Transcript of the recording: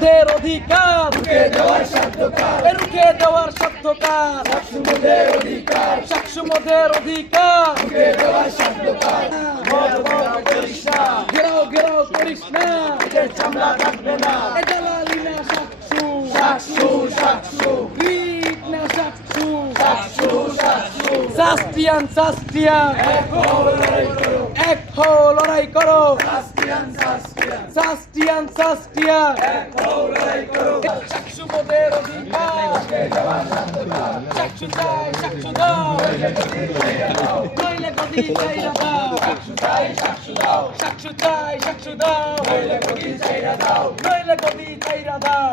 মোদের অধিকার রুখে দেওয়ার সাধ্যকার সাক্ষী মোদের অধিকার ঘেরাও ঘেরাও করিস না চামড়া থাকবে না এদালালি না সাক্ষু গ্রিক না সাক্ষু সাস্টিয়ান এক হো লড়াই করো সাস্টিয়ান সাক্ষু মোদের অধিকার সাক্ষু চাই সাক্ষু দাও নইলে গদি চাইরা দাও সাক্ষু চাই সাক্ষু দাও নইলে গদি চাইরা দাও